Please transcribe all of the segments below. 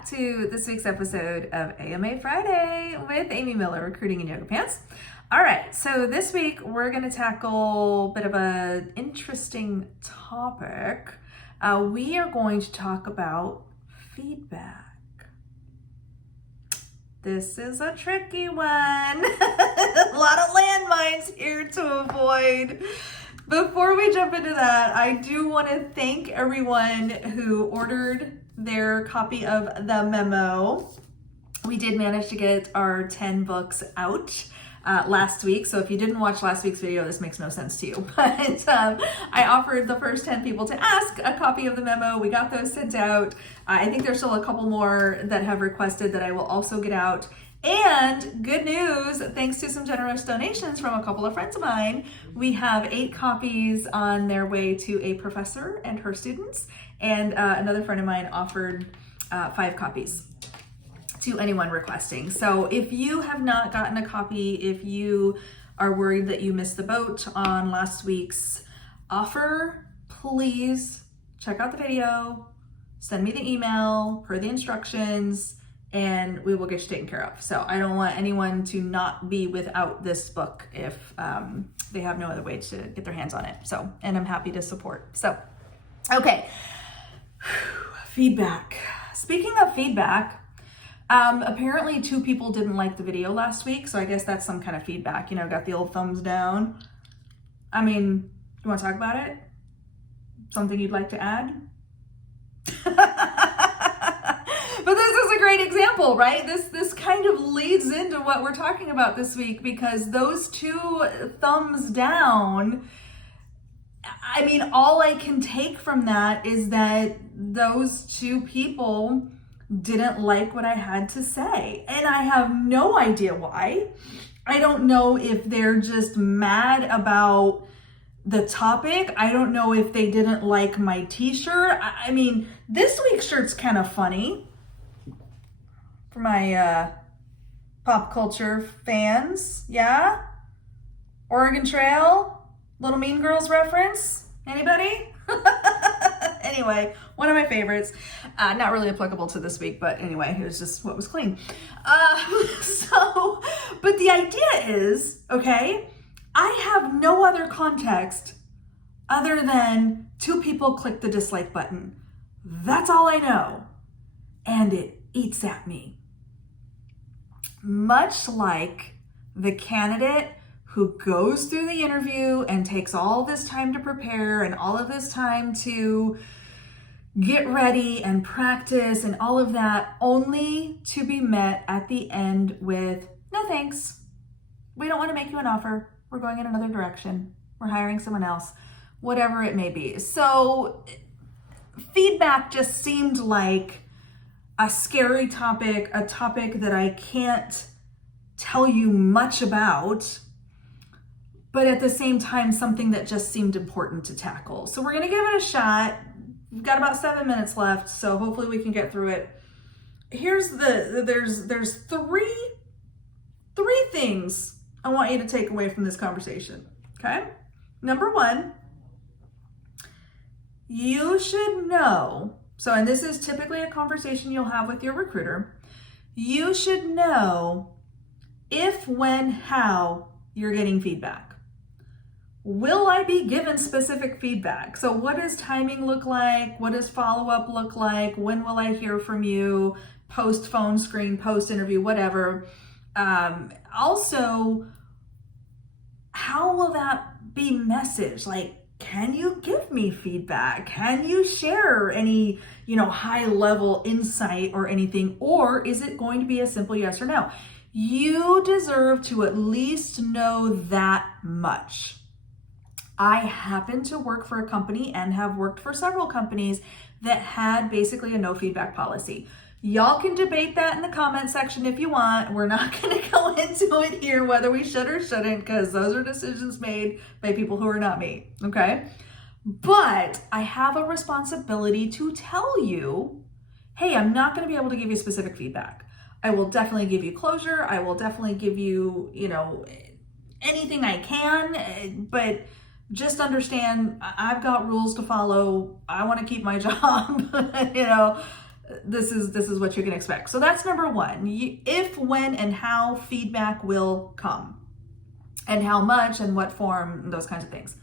back to this week's episode of AMA Friday with Amy Miller, Recruiting in Yoga Pants. All right, so this week we're going to tackle a bit of an interesting topic. We are going to talk about feedback. This is a tricky one. A lot of landmines here to avoid. Before we jump into that, I do want to thank everyone who ordered their copy of the memo. We did manage to get our 10 books out last week. So if you didn't watch last week's video, this makes no sense to you. But I offered the first 10 people to ask a copy of the memo. We got those sent out. I think there's still a couple more that have requested that I will also get out. And good news, thanks to some generous donations from a couple of friends of mine, we have 8 copies on their way to a professor and her students. And another friend of mine offered 5 copies to anyone requesting. So if you have not gotten a copy, if you are worried that you missed the boat on last week's offer, please check out the video, send me the email per the instructions, and we will get you taken care of. So I don't want anyone to not be without this book if they have no other way to get their hands on it. So, and I'm happy to support. So, okay. Feedback. Speaking of feedback, apparently 2 people didn't like the video last week. So I guess that's some kind of feedback, got the old thumbs down. I mean, you want to talk about it? Something you'd like to add? But this is a great example, right? This kind of leads into what we're talking about this week, because those 2 thumbs down, I mean, all I can take from that is that those 2 people didn't like what I had to say. And I have no idea why. I don't know if they're just mad about the topic. I don't know if they didn't like my t-shirt. I mean, this week's shirt's kind of funny. For my pop culture fans, yeah? Oregon Trail, Little Mean Girls reference, anybody? Anyway, one of my favorites. Not really applicable to this week, but anyway, it was just what was clean. But the idea is, okay, I have no other context other than 2 people clicked the dislike button. That's all I know. And it eats at me. Much like the candidate who goes through the interview and takes all this time to prepare and all of this time to get ready and practice and all of that, only to be met at the end with, no thanks. We don't want to make you an offer. We're going in another direction. We're hiring someone else, whatever it may be. So feedback just seemed like a scary topic, a topic that I can't tell you much about, but at the same time, something that just seemed important to tackle. So we're gonna give it a shot. We've got about 7 minutes left, so hopefully we can get through it. Here's there's three things I want you to take away from this conversation, okay? Number 1, you should know, so, and this is typically a conversation you'll have with your recruiter, you should know if, when, how you're getting feedback. Will I be given specific feedback? So what does timing look like? What does follow-up look like? When will I hear from you? Post phone screen, post interview, whatever. Also, how will that be messaged? Like, can you give me feedback? Can you share any, high level insight or anything? Or is it going to be a simple yes or no? You deserve to at least know that much. I happen to work for a company and have worked for several companies that had basically a no feedback policy. Y'all can debate that in the comment section if you want. We're not going to go into it here whether we should or shouldn't, because those are decisions made by people who are not me, okay? But I have a responsibility to tell you, hey, I'm not going to be able to give you specific feedback. I will definitely give you closure. I will definitely give you, anything I can, but just understand I've got rules to follow. I want to keep my job, this is what you can expect. So that's number one. If, when, and how feedback will come, and how much and what form, those kinds of things.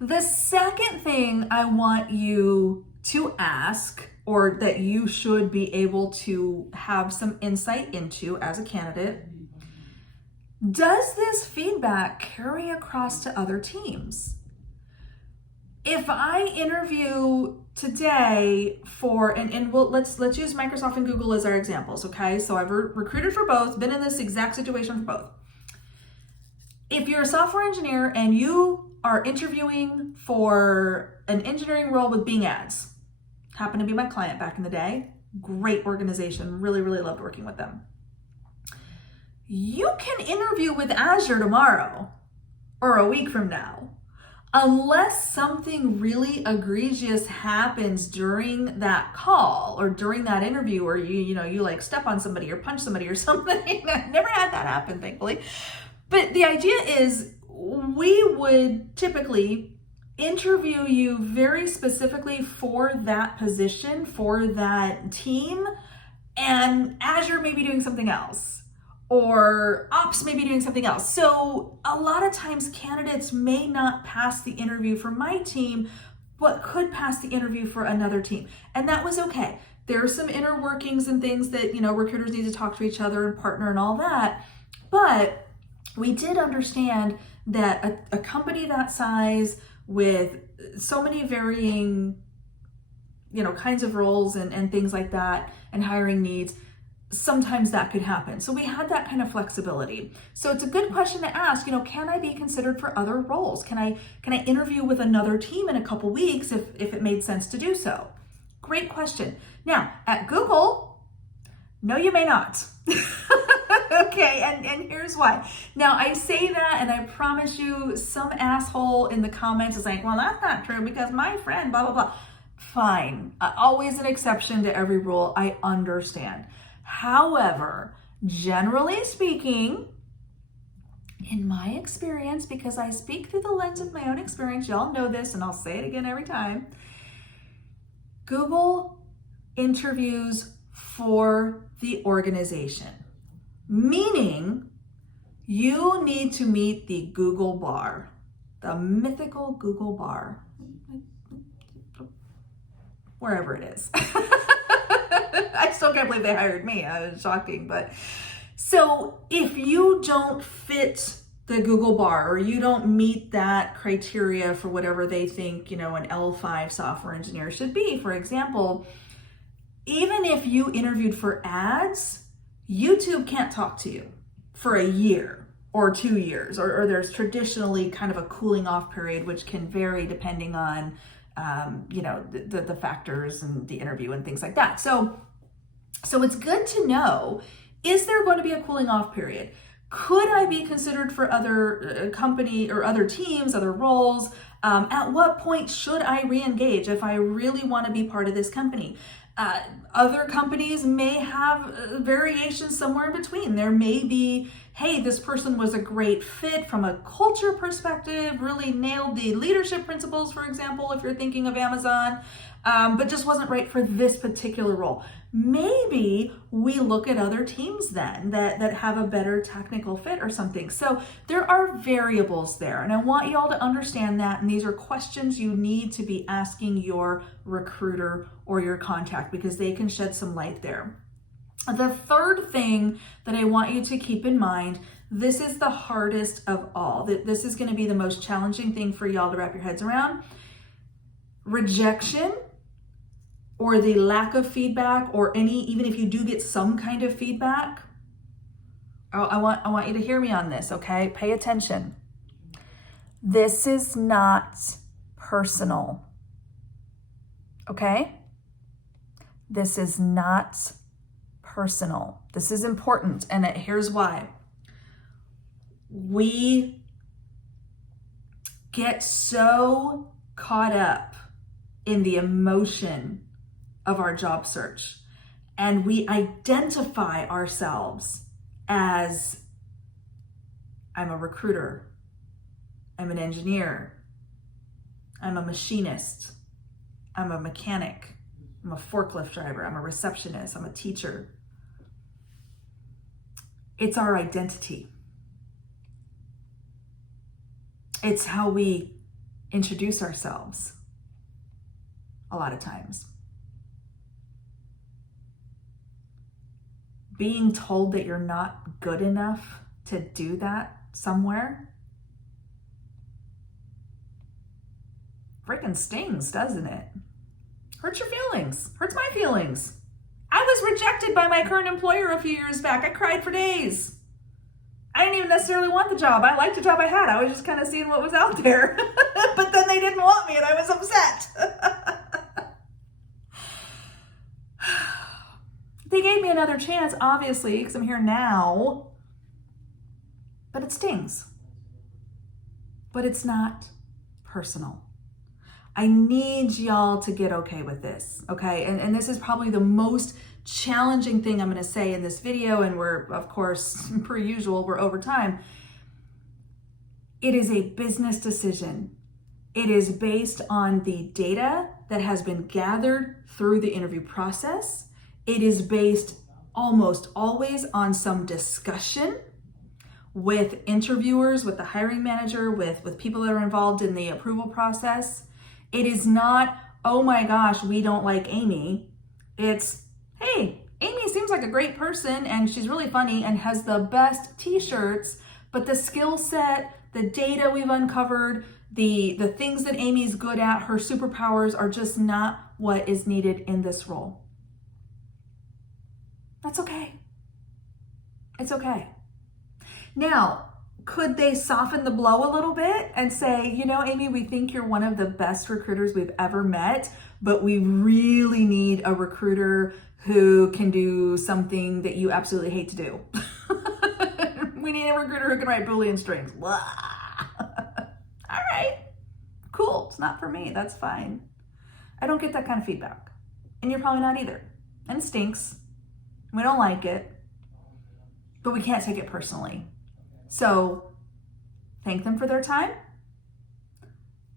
The second thing I want you to ask, or that you should be able to have some insight into as a candidate, does this feedback carry across to other teams? If I interview today for, let's use Microsoft and Google as our examples, okay? So I've recruited for both, been in this exact situation for both. If you're a software engineer and you are interviewing for an engineering role with Bing Ads, happened to be my client back in the day, great organization, really, really loved working with them. You can interview with Azure tomorrow or a week from now, unless something really egregious happens during that call or during that interview, or you like step on somebody or punch somebody or something. I've never had that happen, thankfully. But the idea is we would typically interview you very specifically for that position, for that team, and Azure may be doing something else, or ops may be doing something else. So a lot of times candidates may not pass the interview for my team, but could pass the interview for another team. And that was okay. There are some inner workings and things that, recruiters need to talk to each other and partner and all that. But we did understand that a company that size with so many varying, kinds of roles and things like that, and hiring needs, sometimes that could happen. So we had that kind of flexibility. So it's a good question to ask, can I be considered for other roles? Can I interview with another team in a couple weeks if it made sense to do so? Great question. Now, at Google, no, you may not. Okay, and here's why. Now, I say that, and I promise you, some asshole in the comments is like, well, that's not true because my friend, blah, blah, blah. Fine. Always an exception to every rule. I understand. However, generally speaking, in my experience, because I speak through the lens of my own experience, y'all know this, and I'll say it again every time, Google interviews for the organization. Meaning, you need to meet the Google bar, the mythical Google bar, wherever it is. I still can't believe they hired me. It's shocking. But so if you don't fit the Google bar, or you don't meet that criteria for whatever they think, an L5 software engineer should be, for example, even if you interviewed for ads, YouTube can't talk to you for a year or 2 years, or there's traditionally kind of a cooling off period, which can vary depending on, the factors and the interview and things like that. So it's good to know, is there going to be a cooling off period? Could I be considered for other company or other teams, other roles? At what point should I re-engage if I really want to be part of this company? Other companies may have variations somewhere in between. There may be, hey, this person was a great fit from a culture perspective, really nailed the leadership principles, for example, if you're thinking of Amazon, but just wasn't right for this particular role. Maybe we look at other teams then that have a better technical fit or something. So there are variables there, and I want you all to understand that, and these are questions you need to be asking your recruiter or your contact, because they can shed some light there. The third thing that I want you to keep in mind, this is the hardest of all. This is going to be the most challenging thing for y'all to wrap your heads around. Rejection, or the lack of feedback, or even if you do get some kind of feedback, I want you to hear me on this, okay? Pay attention. This is not personal, okay? This is not personal. This is important, and here's why. We get so caught up in the emotion of our job search, and we identify ourselves as, I'm a recruiter, I'm an engineer, I'm a machinist, I'm a mechanic, I'm a forklift driver. I'm a receptionist. I'm a teacher. It's our identity. It's how we introduce ourselves a lot of times. Being told that you're not good enough to do that somewhere freaking stings, doesn't it? Hurts your feelings. Hurts my feelings. I was rejected by my current employer a few years back. I cried for days. I didn't even necessarily want the job. I liked the job I had. I was just kind of seeing what was out there. But then they didn't want me and I was upset. They gave me another chance, obviously, because I'm here now. But it stings. But it's not personal. I need y'all to get okay with this, okay? And this is probably the most challenging thing I'm gonna say in this video, and we're, of course, per usual, we're over time. It is a business decision. It is based on the data that has been gathered through the interview process. It is based almost always on some discussion with interviewers, with the hiring manager, with people that are involved in the approval process. It is not, oh my gosh, we don't like Amy. It's, hey, Amy seems like a great person and she's really funny and has the best t-shirts, but the skill set, the data we've uncovered, the things that Amy's good at, her superpowers are just not what is needed in this role. That's okay. It's okay. Now, could they soften the blow a little bit and say, you know, Amy, we think you're one of the best recruiters we've ever met, but we really need a recruiter who can do something that you absolutely hate to do. We need a recruiter who can write Boolean strings. Blah. All right, cool. It's not for me. That's fine. I don't get that kind of feedback. And you're probably not either. And it stinks. We don't like it, but we can't take it personally. So thank them for their time.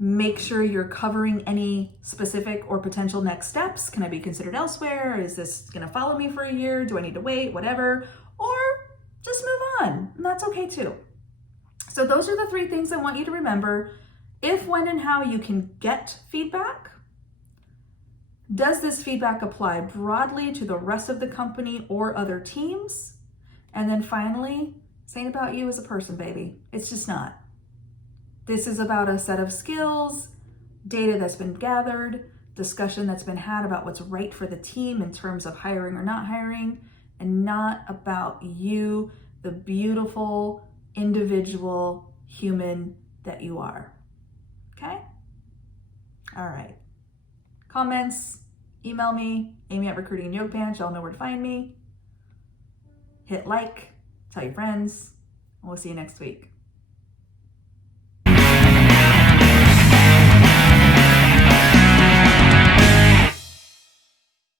Make sure you're covering any specific or potential next steps. Can I be considered elsewhere? Is this gonna follow me for a year? Do I need to wait? Whatever. Or just move on. And that's okay too. So those are the 3 things I want you to remember. If, when, and how you can get feedback. Does this feedback apply broadly to the rest of the company or other teams? And then finally, this ain't about you as a person, baby. It's just not. This is about a set of skills, data that's been gathered, discussion that's been had about what's right for the team in terms of hiring or not hiring, and not about you, the beautiful, individual human that you are. Okay? All right. Comments, email me, amy@recruiting-yoga-pants. Y'all know where to find me. Hit like. Tell your friends, and we'll see you next week.